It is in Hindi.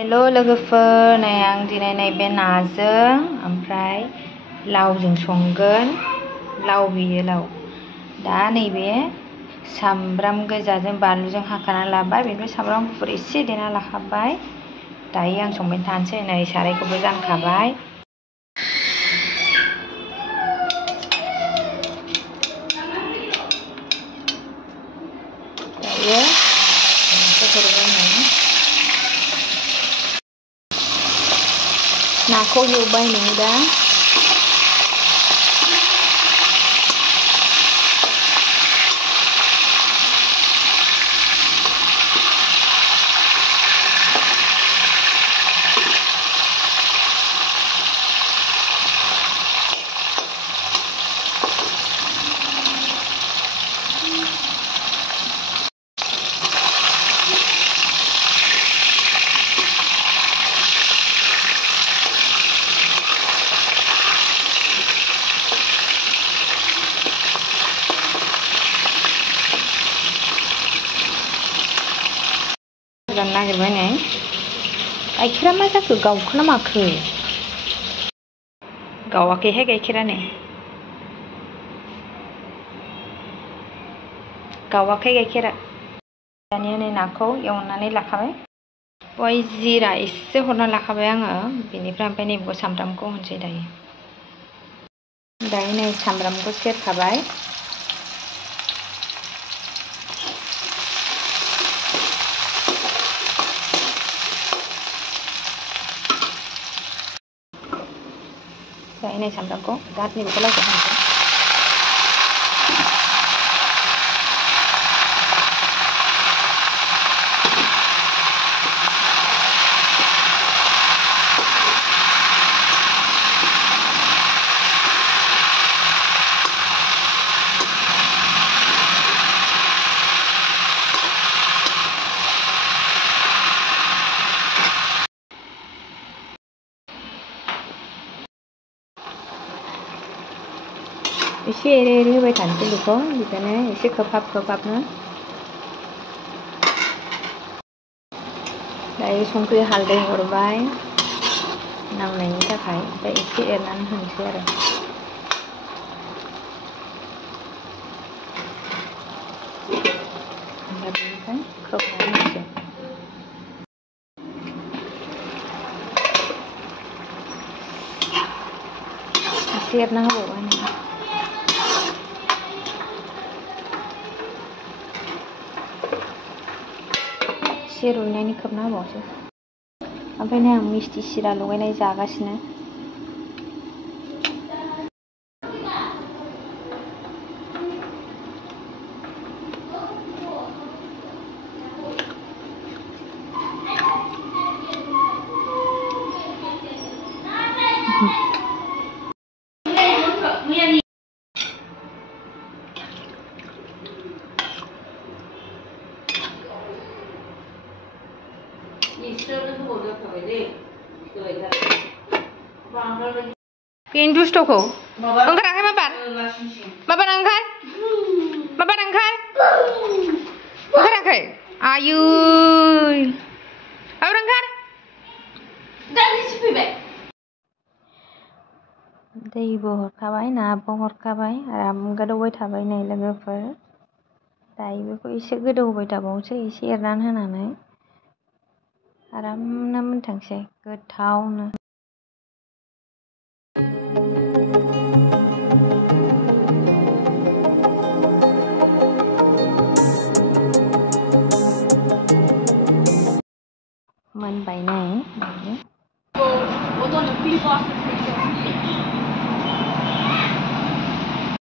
हेलो लोगोफोर, नै आं दिनै नैबे नाजों ओमफ्राय लावजों संगोन। लाव बियो लाव। दा नैबे सामब्राम गोजाजों बानलुजों हाखाना लाबाय, बेनिफ्राय सामब्राम गुफुर एसे देना लाखाबाय। दायो आं संबाय थानोसै। नै सारायखौबो जानखाबाय। दायो नाखौ एवबाय नोङो दा। जानो नागिरबाय नै। गाइखेरा मा जाखो? गावखो ना माखो? गावाखैहाय गाइखेरा नै। गावाखै गाइखेरा। दानिया नै नाखौ एवनानै लाखाबाय। बेवहाय जिरा एसे हरना लाखाबाय आङो। बेनिफ्राय ओमफ्राय नैबेखौ सामब्रामखौ होनोसै दायो। दायो नै सामब्रामखौ सेरखाबाय। दायो नै सामब्रामखौ दा नैबेखौ लावखौ होनोसै। एसे एरै एरै होबाय थानोसै बेखौ, बिदिनो एसे खोबहाबनो। दायो संख्रि हालदै हरबाय नांनायनि थाखाय, ओमफ्राय एसे एरनानै होनोसै आरो। ओमफ्राय बेनिफ्राय खोबनानै होनोसै। एसे एरना होबावबाय नै। एसे रुइनायनि खोबना होबावसै। ओमफ्राय नै आं मिस्थि सिरा लगायनाय जागासिनो। Kain dusto ko. Angkat angkat mabar. Mabar angkat. Mabar angkat. Angkat angkat. Ayuy. Mabar angkat. Dari siapa be? दैबो हरखाबाय, नाबो हरखाबाय, आराम गोदौबाय थाबाय नै लोगोफोर। दायो बेखौ एसे गोदौहोबाय थाबावनोसै, एसे एरनानै होनानै आरामनो मोनथोंसै गोथावनो। मोनबाय नै।